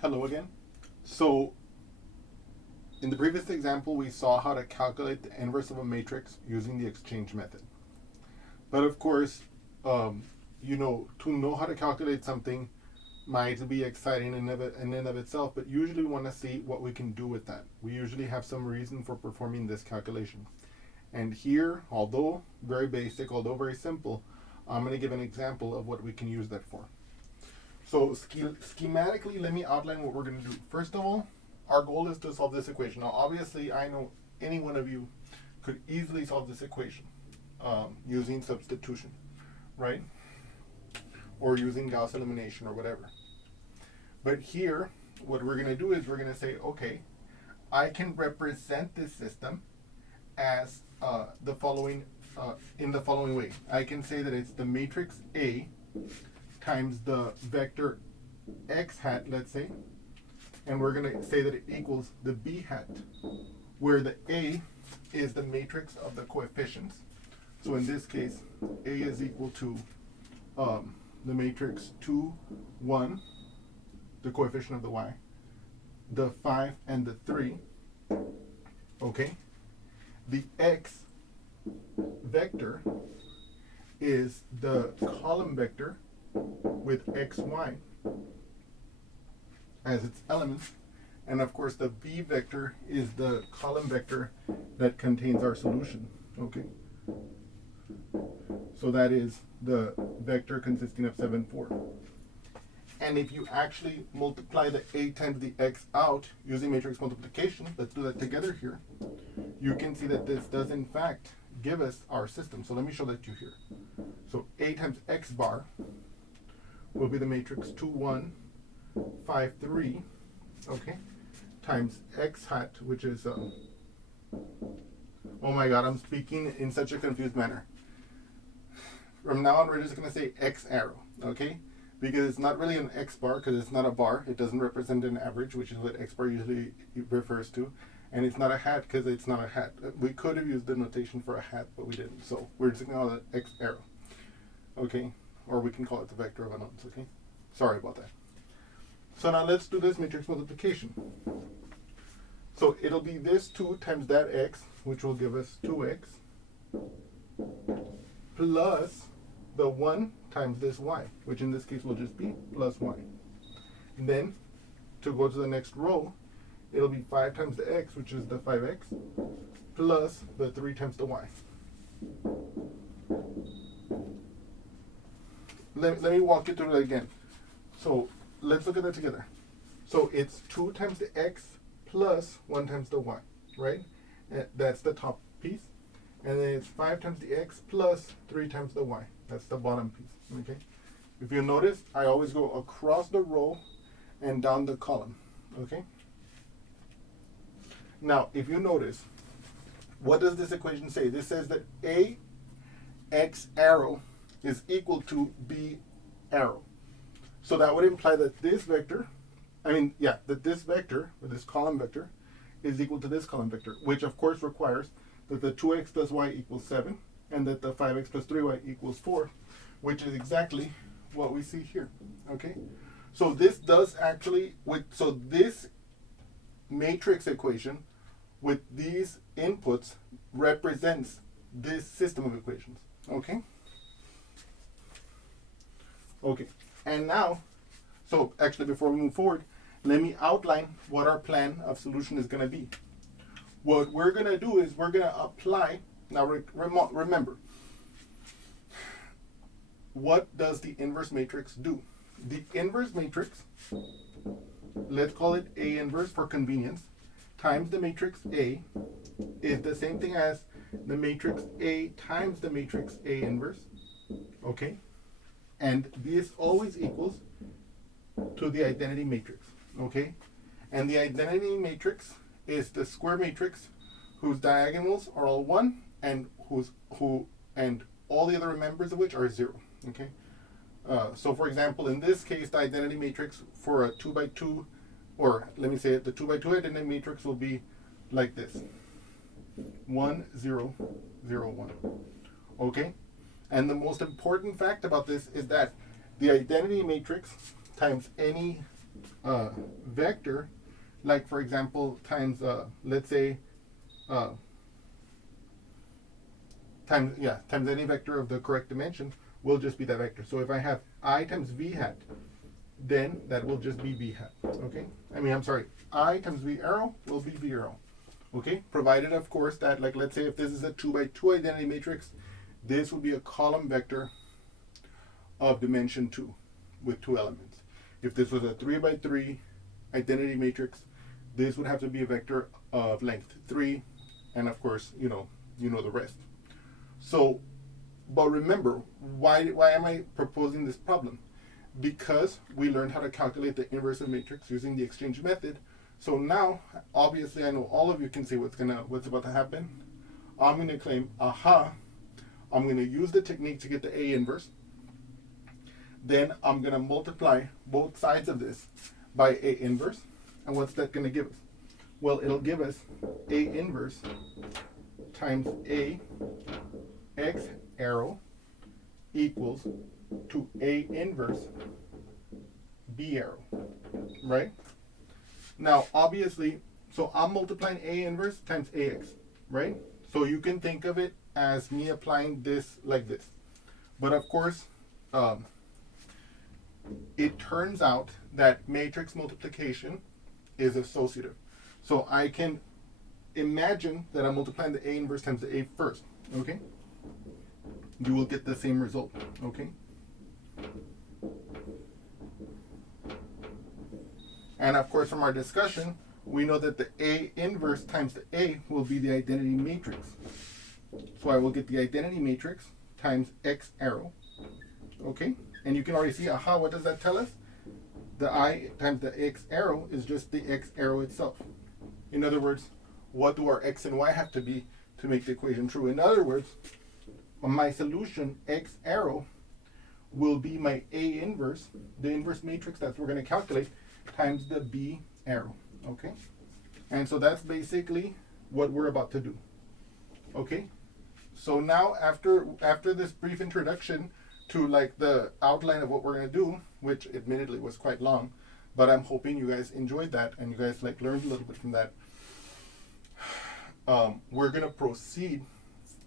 Hello again. So, in the previous example, we saw how to calculate the inverse of a matrix using the exchange method. But of course, to know how to calculate something might be exciting in and of itself, but usually we want to see what we can do with that. We usually have some reason for performing this calculation. And here, although very basic, although very simple, I'm going to give an example of what we can use that for. So schematically, let me outline what we're going to do. First of all, our goal is to solve this equation. Now, obviously, I know any one of you could easily solve this equation using substitution, right? Or using Gauss elimination or whatever. But here, what we're going to do is we're going to say, okay, I can represent this system as the following in the following way. I can say that it's the matrix A times the vector x hat, let's say, and we're going to say that it equals the b hat, where the A is the matrix of the coefficients. So in this case, A is equal to the matrix 2, 1, the coefficient of the y, the 5, and the 3. Okay? The x vector is the column vector with xy as its elements, and of course the b vector is the column vector that contains our solution. Okay, so that is the vector consisting of 7, 4. And if you actually multiply the a times the x out using matrix multiplication, let's do that together here, you can see that this does in fact give us our system. So let me show that to you here. So a times x bar will be the matrix 2, 1, 5, 3, okay, times x hat, which is, oh my god, I'm speaking in such a confused manner. From now on, we're just going to say x arrow, okay, because it's not really an x bar, because it's not a bar. It doesn't represent an average, which is what x bar usually refers to. And it's not a hat, because it's not a hat. We could have used the notation for a hat, but we didn't. So we're just going to call it x arrow, okay, or we can call it the vector of unknowns, okay. Sorry about that. So now let's do this matrix multiplication. So it'll be this 2 times that x, which will give us 2x, plus the 1 times this y, which in this case will just be plus y. And then, to go to the next row, it'll be 5 times the x, which is the 5x, plus the 3 times the y. Let me walk you through that again. So let's look at that together. So it's 2 times the x plus 1 times the y, right? And that's the top piece. And then it's 5 times the x plus 3 times the y. That's the bottom piece, okay? If you notice, I always go across the row and down the column, okay? Now, if you notice, what does this equation say? This says that a x arrow is equal to b arrow. So that would imply that this vector, that this vector, or this column vector, is equal to this column vector, which of course requires that the 2x plus y equals 7, and that the 5x plus 3y equals 4, which is exactly what we see here, okay? So this does actually, so this matrix equation with these inputs represents this system of equations, okay? Okay, and now, so actually before we move forward, let me outline what our plan of solution is going to be. What we're going to do is we're going to apply, now remember, what does the inverse matrix do? The inverse matrix, let's call it A inverse for convenience, times the matrix A is the same thing as the matrix A times the matrix A inverse, okay? And this always equals to the identity matrix, okay? And the identity matrix is the square matrix whose diagonals are all 1 and and all the other members of which are 0, okay? So for example, in this case, the identity matrix for a 2 by 2, or let me say it, the 2 by 2 identity matrix will be like this: 1, 0, 0, 1, okay? And the most important fact about this is that the identity matrix times any vector, like for example, times, let's say, times any vector of the correct dimension will just be that vector. So if I have I times v hat, then that will just be v hat. Okay? I'm sorry, I times v arrow will be v arrow. Okay? Provided, of course, that, like, let's say if this is a 2 by 2 identity matrix, this will be a column vector of dimension 2 with 2 elements. If this was a 3 by 3 identity matrix, this would have to be a vector of length 3, and of course, you know the rest. So, but remember, why am I proposing this problem? Because we learned how to calculate the inverse of matrix using the exchange method. So now, obviously, I know all of you can see what's about to happen. I'm going to claim, aha, I'm going to use the technique to get the A inverse. Then I'm going to multiply both sides of this by A inverse. And what's that going to give us? Well, it'll give us A inverse times A x arrow equals to A inverse B arrow, right? Now, obviously, so I'm multiplying A inverse times AX, right? So you can think of it as me applying this like this. But of course, it turns out that matrix multiplication is associative. So I can imagine that I'm multiplying the A inverse times the A first, okay? You will get the same result, okay? And of course, from our discussion, we know that the A inverse times the A will be the identity matrix. So I will get the identity matrix times X arrow, okay? And you can already see, aha, what does that tell us? The I times the X arrow is just the X arrow itself. In other words, what do our X and Y have to be to make the equation true? In other words, my solution, X arrow, will be my A inverse, the inverse matrix that we're going to calculate, times the B arrow, okay? And so that's basically what we're about to do, okay? So now after this brief introduction to like the outline of what we're going to do, which admittedly was quite long, but I'm hoping you guys enjoyed that and you guys like learned a little bit from that. We're going to proceed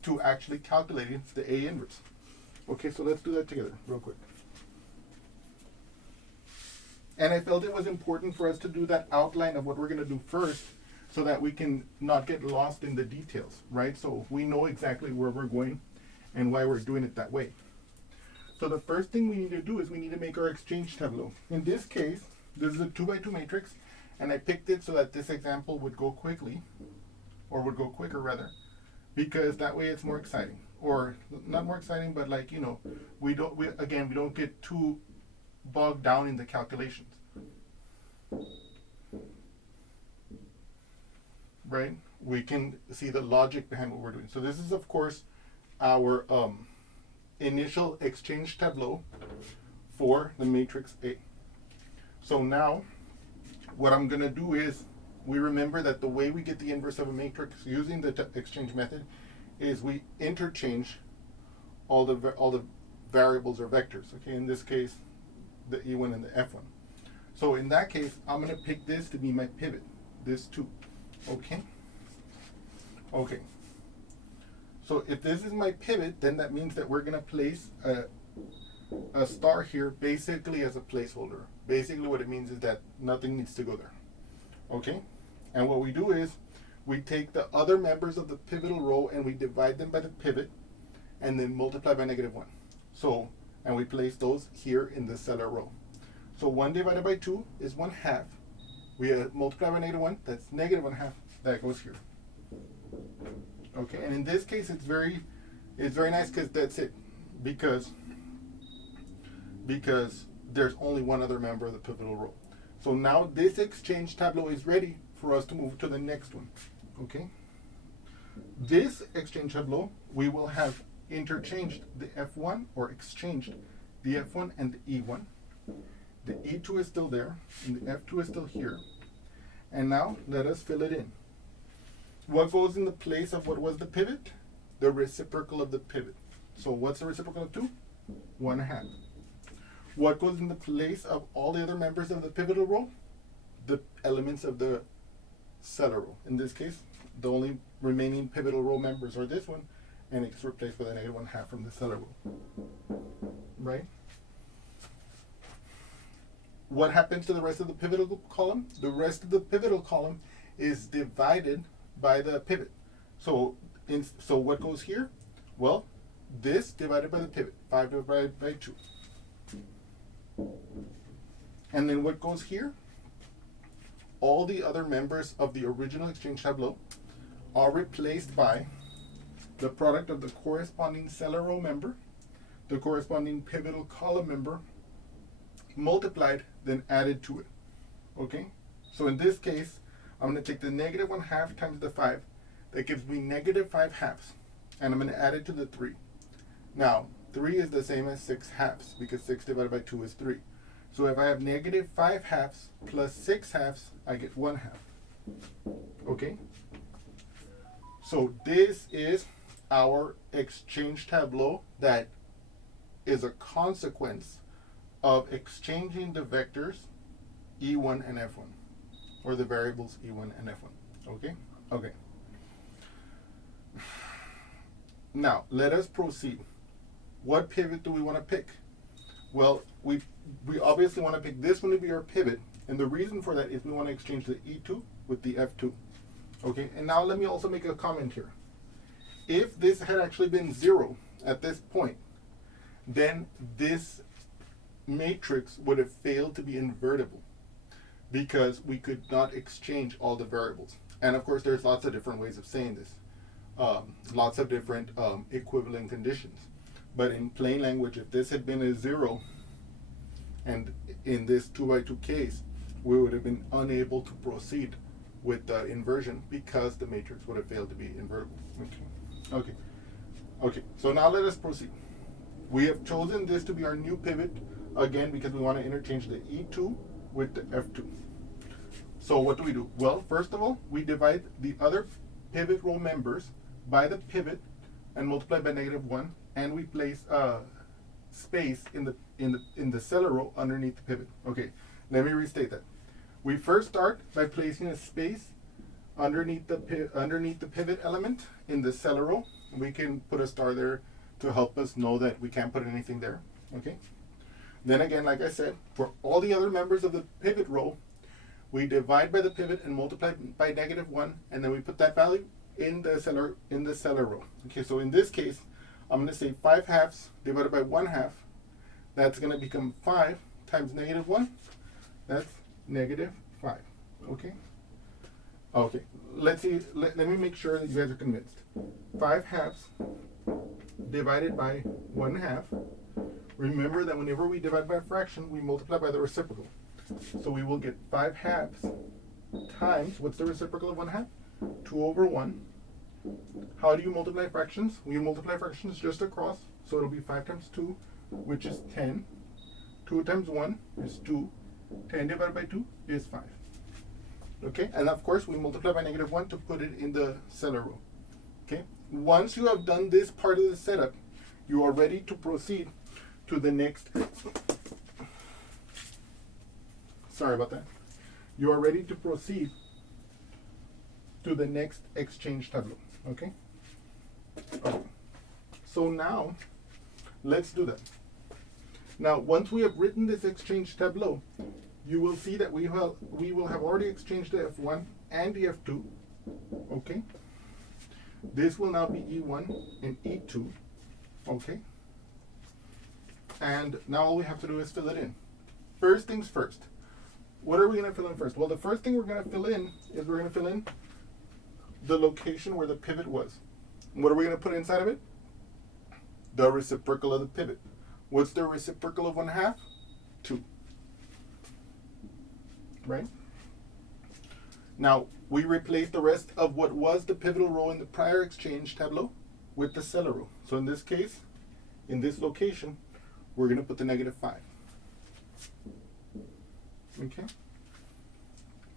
to actually calculating the A inverse. Okay, so let's do that together real quick. And I felt it was important for us to do that outline of what we're going to do first so that we can not get lost in the details, right? So we know exactly where we're going and why we're doing it that way. So the first thing we need to do is we need to make our exchange tableau. In this case, this is a 2 by 2 matrix, and I picked it so that this example would go quickly, or would go quicker rather, because that way it's more exciting. Or not more exciting, but like, we don't get too bogged down in the calculations. Right? We can see the logic behind what we're doing. So this is, of course, our initial exchange tableau for the matrix A. So now, what I'm going to do is, we remember that the way we get the inverse of a matrix using the exchange method is we interchange all the variables or vectors. Okay, in this case, the E1 and the F1. So in that case, I'm going to pick this to be my pivot, this 2. Okay? Okay. So if this is my pivot, then that means that we're going to place a star here basically as a placeholder. Basically what it means is that nothing needs to go there. Okay? And what we do is we take the other members of the pivotal row and we divide them by the pivot and then multiply by -1. So, and we place those here in the cellar row. So 1 divided by 2 is 1/2. We multiply by -1, that's -1/2. That goes here. Okay, and in this case it's very nice because that's it. Because there's only one other member of the pivotal row. So now this exchange tableau is ready for us to move to the next one. Okay? This exchange tableau, we will have interchanged the F1, or exchanged the F1 and the E1. The E2 is still there, and the F2 is still here. And now let us fill it in. What goes in the place of what was the pivot? The reciprocal of the pivot. So what's the reciprocal of 2? 1/2. What goes in the place of all the other members of the pivotal row? The elements of the cellar row. In this case, the only remaining pivotal row members are this one, and it's replaced with a negative 1/2 from the cellar row. Right? What happens to the rest of the pivotal column? The rest of the pivotal column is divided by the pivot. So what goes here? Well, this divided by the pivot, 5 divided by 2. And then what goes here? All the other members of the original exchange tableau are replaced by the product of the corresponding cellar row member, the corresponding pivotal column member, multiplied, then added to it. Okay? So in this case, I'm going to take the negative 1/2 times the 5. That gives me negative 5/2. And I'm going to add it to the 3. Now, 3 is the same as 6/2 because 6 divided by 2 is 3. So if I have negative 5/2 plus 6/2, I get 1/2. Okay? So this is our exchange tableau that is a consequence of exchanging the vectors E1 and F1, or the variables E1 and F1. Okay? Okay. Now, let us proceed. What pivot do we want to pick? Well, we obviously want to pick this one to be our pivot, and the reason for that is we want to exchange the E2 with the F2. Okay, and now let me also make a comment here. If this had actually been 0 at this point, then this matrix would have failed to be invertible because we could not exchange all the variables. And of course, there's lots of different ways of saying this. Lots of different equivalent conditions. But in plain language, if this had been a 0, and in this 2x2 case, we would have been unable to proceed with the inversion because the matrix would have failed to be invertible. Okay. So now let us proceed. We have chosen this to be our new pivot, again, because we want to interchange the E2 with the F2. So what do we do? Well, first of all, we divide the other pivot row members by the pivot and multiply by negative 1, and we place space in the cellar row underneath the pivot. Okay, let me restate that. We first start by placing a space underneath the pivot element in the cellar row. We can put a star there to help us know that we can't put anything there. Okay. Then again, like I said, for all the other members of the pivot row, we divide by the pivot and multiply by negative 1, and then we put that value in the cellar row. Okay, so in this case, I'm going to say 5/2 divided by 1/2. That's going to become 5 times negative 1. That's negative 5. Okay? Okay, let's see. Let me make sure that you guys are convinced. 5/2 divided by 1/2. Remember that whenever we divide by a fraction, we multiply by the reciprocal. So we will get 5/2 times, what's the reciprocal of 1/2? 2 over 1. How do you multiply fractions? We multiply fractions just across. So it'll be 5 times 2, which is 10. 2 times 1 is 2. 10 divided by 2 is 5. Okay, and of course we multiply by negative 1 to put it in the cellar row. Okay, once you have done this part of the setup, you are ready to proceed to the next. Sorry about that. You are ready to proceed to the next exchange tableau. Okay? Okay. So now, let's do that. Now, once we have written this exchange tableau, you will see that we will have already exchanged the F1 and the F2. Okay? This will now be E1 and E2. Okay? And now all we have to do is fill it in. First things first. What are we going to fill in first? Well, the first thing we're going to fill in is we're going to fill in the location where the pivot was. And what are we going to put inside of it? The reciprocal of the pivot. What's the reciprocal of 1/2? 2. Right? Now, we replace the rest of what was the pivotal row in the prior exchange tableau with the cellar row. So in this case, in this location, we're going to put the negative 5. Okay?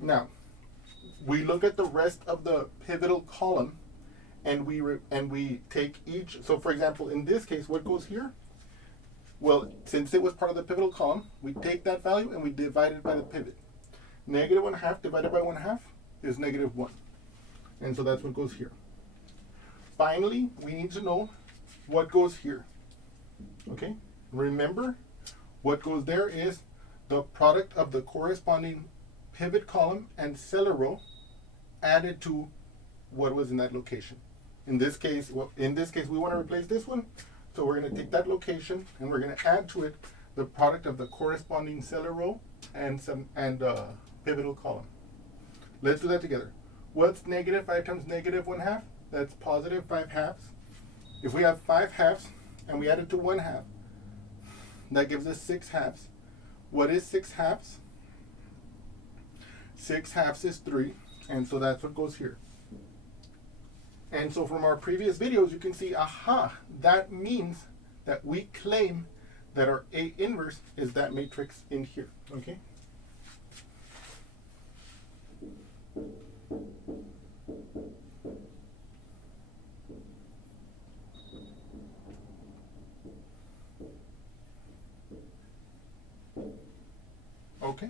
Now, we look at the rest of the pivotal column, and we take each. So for example, in this case, what goes here? Well, since it was part of the pivotal column, we take that value and we divide it by the pivot. Negative 1/2 divided by 1/2 is negative 1. And so that's what goes here. Finally, we need to know what goes here. Okay? Remember, what goes there is the product of the corresponding pivot column and cellar row added to what was in that location. In this case, we want to replace this one. So we're going to take that location and we're going to add to it the product of the corresponding cellar row and pivotal column. Let's do that together. What's negative 5 times negative 1/2? That's positive 5 halves. If we have 5 halves and we add it to 1/2, that gives us 6 halves. What is 6 halves? 6 halves is 3, and so that's what goes here. And so from our previous videos, you can see, aha, that means that we claim that our A inverse is that matrix in here, okay? Okay.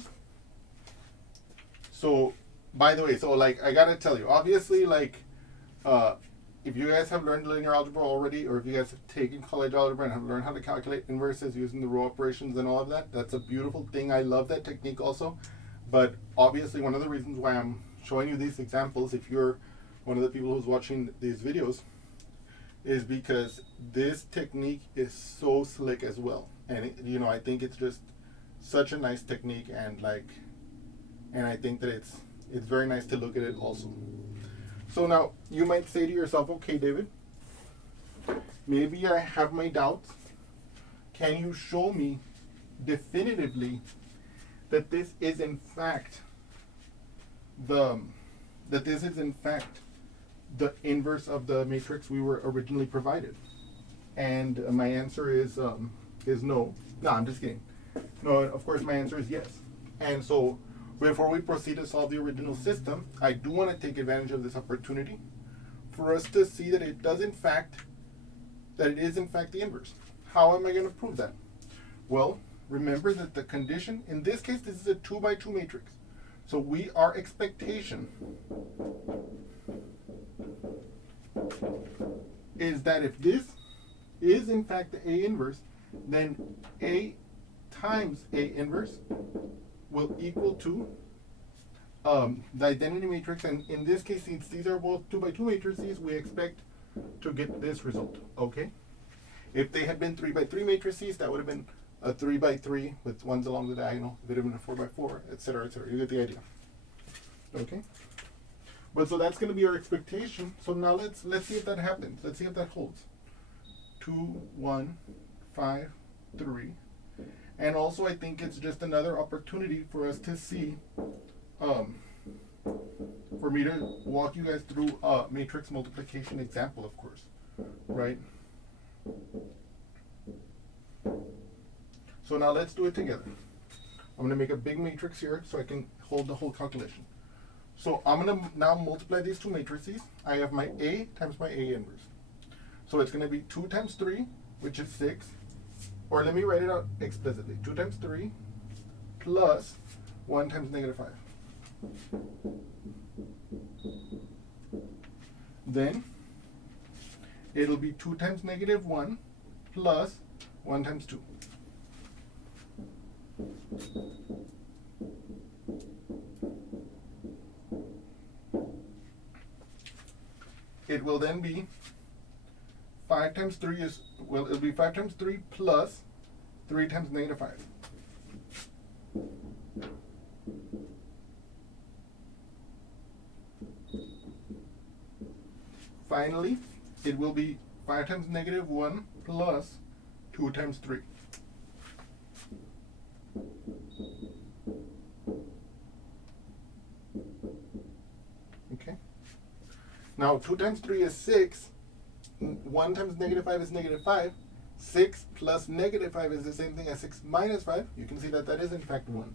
So, by the way, so like, I gotta tell you, obviously, like, if you guys have learned linear algebra already, or if you guys have taken college algebra and have learned how to calculate inverses using the row operations and all of that, that's a beautiful thing. I love that technique also. But obviously, one of the reasons why I'm showing you these examples, if you're one of the people who's watching these videos, is because this technique is so slick as well. And it, you know, I think it's just such a nice technique, and I think that it's very nice to look at it also. So now you might say to yourself, okay, David, maybe I have my doubts. Can you show me definitively that this is in fact the inverse of the matrix we were originally provided? And my answer is no. No, I'm just kidding. No, of course my answer is yes. And so before we proceed to solve the original system, I do want to take advantage of this opportunity for us to see that it is in fact the inverse. How am I going to prove that? Well, remember that the condition, in this case, this is a 2 by 2 matrix. So our expectation is that if this is in fact the A inverse, then A times A inverse will equal to the identity matrix, and in this case, since these are both 2 by 2 matrices, we expect to get this result, okay? If they had been 3 by 3 matrices, that would have been a 3 by 3 with ones along the diagonal. If it had been a 4 by 4, etc., etc. You get the idea, okay? But so that's going to be our expectation. So now let's see if that happens. Let's see if that holds. 2, 1, 5, 3. And also, I think it's just another opportunity for us to see, for me to walk you guys through a matrix multiplication example, of course, right? So now let's do it together. I'm going to make a big matrix here so I can hold the whole calculation. So I'm going to now multiply these two matrices. I have my A times my A inverse. So it's going to be 2 times 3, which is 6. Or let me write it out explicitly. 2 times 3 plus 1 times negative 5. Then it'll be 2 times negative 1 plus 1 times 2. It will then be 5 times 3 is, well, it'll be 5 times 3 plus 3 times negative 5. Finally, it will be 5 times negative 1 plus 2 times 3. Okay. Now 2 times 3 is 6. 1 times negative 5 is negative 5. 6 plus negative 5 is the same thing as 6 minus 5. You can see that that is in fact 1.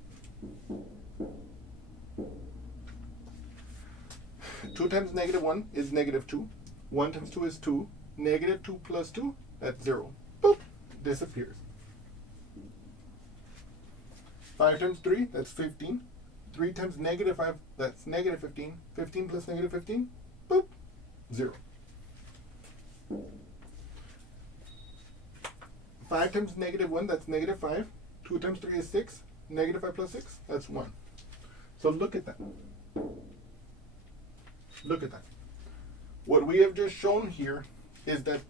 2 times negative 1 is negative 2. 1 times 2 is 2. Negative 2 plus 2, that's 0. Boop, disappears. 5 times 3, that's 15. 3 times negative 5, that's negative 15. 15 plus negative 15, boop, 0. 5 times negative 1, that's negative 5. 2 times 3 is 6. Negative 5 plus 6, that's 1. So look at that. Look at that. What we have just shown here is that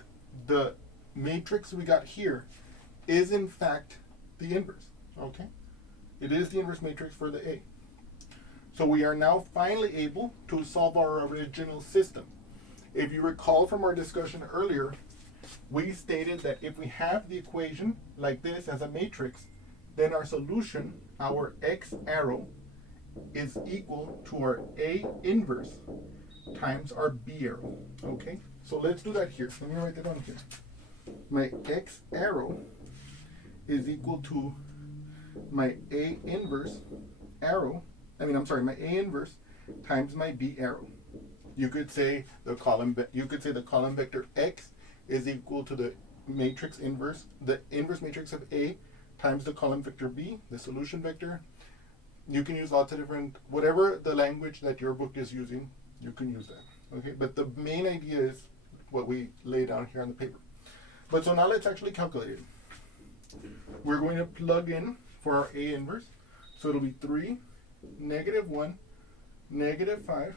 the matrix we got here is in fact the inverse. Okay? It is the inverse matrix for the A. So we are now finally able to solve our original system. If you recall from our discussion earlier, we stated that if we have the equation like this as a matrix, then our solution, our x arrow, is equal to our A inverse times our B arrow. Okay? So let's do that here. Let me write that down here. My x arrow is equal to my A inverse arrow. My A inverse times my B arrow. You could say the column vector x is equal to the matrix inverse, the inverse matrix of A times the column vector B, the solution vector. You can use lots of different, whatever the language that your book is using, you can use that. Okay, but the main idea is what we lay down here on the paper. But so now let's actually calculate it. We're going to plug in for our A inverse. So it'll be 3, negative 1, negative 5,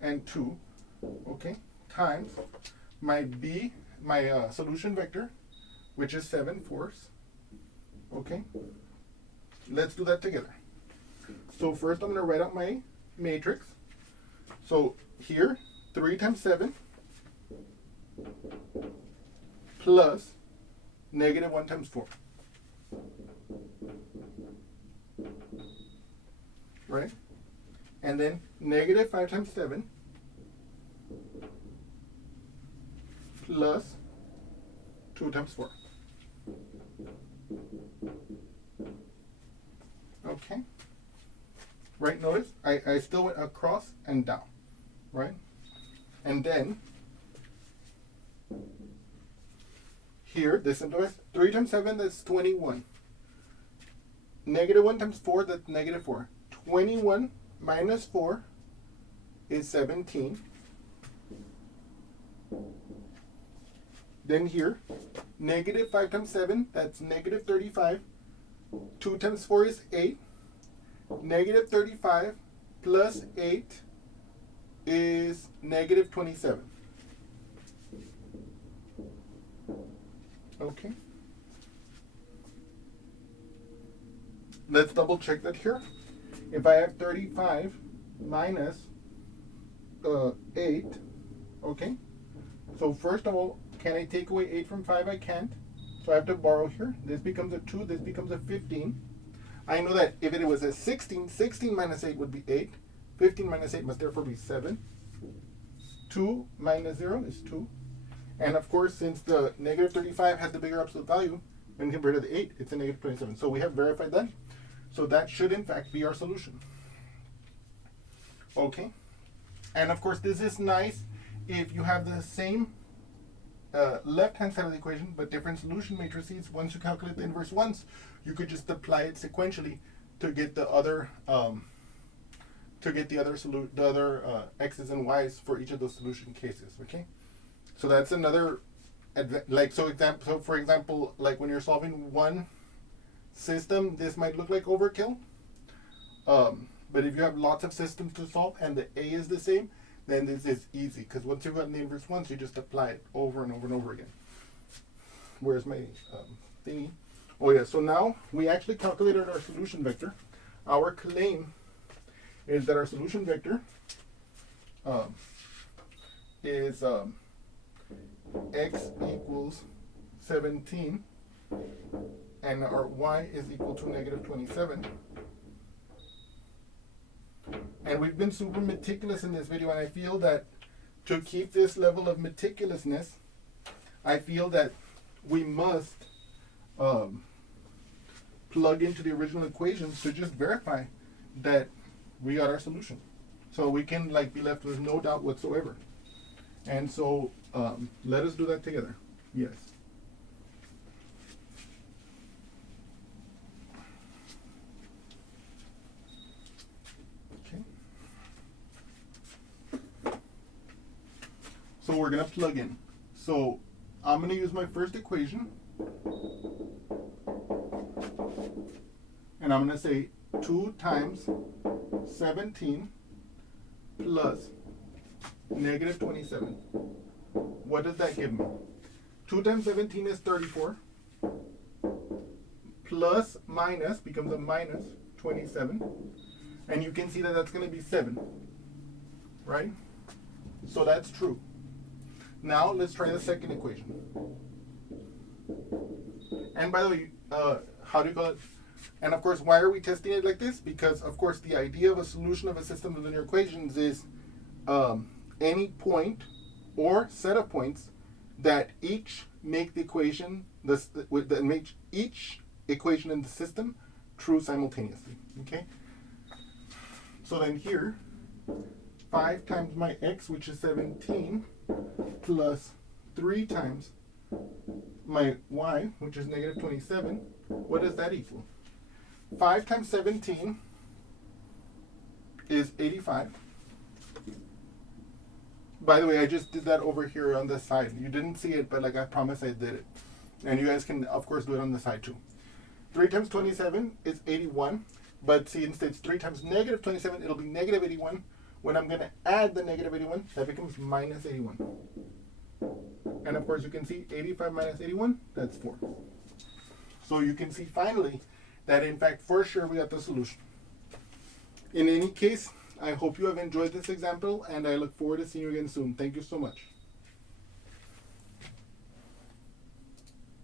and 2, okay, times my B, my solution vector, which is 7/4. Okay, let's do that together. So first I'm going to write out my matrix. So here, 3 times 7 plus negative 1 times 4. Right? And then negative 5 times 7 plus 2 times 4. Okay? Right, notice I still went across and down. Right? And then here, this simplifies. 3 times 7, that's 21. Negative 1 times 4, that's negative 4. 21 minus 4 is 17. Then here, negative 5 times 7, that's negative 35. 2 times 4 is 8. Negative 35 plus 8 is negative 27. Okay. Let's double check that here. If I have 35 minus 8, okay. So first of all, can I take away 8 from 5? I can't. So I have to borrow here. This becomes a 2, this becomes a 15. I know that if it was a 16, 16 minus 8 would be 8. 15 minus 8 must therefore be 7. 2 minus 0 is 2. And of course, since the negative 35 has the bigger absolute value, when compared to the 8, it's a negative 27. So we have verified that. So that should in fact be our solution. Okay. And of course, this is nice if you have the same left-hand side of the equation, but different solution matrices. Once you calculate the inverse once, you could just apply it sequentially to get the other x's and y's for each of those solution cases. Okay, so that's another for example, like when you're solving one system, this might look like overkill. But if you have lots of systems to solve and the A is the same, then this is easy, because once you've gotten the inverse once, you just apply it over and over and over again. Where's my thingy? Oh yeah, so now we actually calculated our solution vector. Our claim is that our solution vector is x equals 17 and our y is equal to negative 27. And we've been super meticulous in this video, and I feel that to keep this level of meticulousness, I feel that we must plug into the original equations to just verify that we got our solution. So we can be left with no doubt whatsoever. And so let us do that together. Yes. So we're going to plug in. So I'm going to use my first equation. And I'm going to say 2 times 17 plus negative 27. What does that give me? 2 times 17 is 34. Plus minus becomes a minus 27. And you can see that that's going to be 7. Right? So that's true. Now let's try the second equation. And by the way, how do you call it? And of course, why are we testing it like this? Because of course the idea of a solution of a system of linear equations is any point or set of points that each make the equation, that make each equation in the system true simultaneously. Okay? So then here, 5 times my x, which is 17, plus 3 times my y, which is negative 27, what does that equal? 5 times 17 is 85. By the way, I just did that over here on the side. You didn't see it, but like I promised I did it. And you guys can, of course, do it on the side too. 3 times 27 is 81. But since it's 3 times negative 27, it'll be negative 81. When I'm going to add the negative 81, that becomes minus 81. And of course, you can see 85 minus 81, that's 4. So you can see finally that in fact, for sure, we got the solution. In any case, I hope you have enjoyed this example, and I look forward to seeing you again soon. Thank you so much.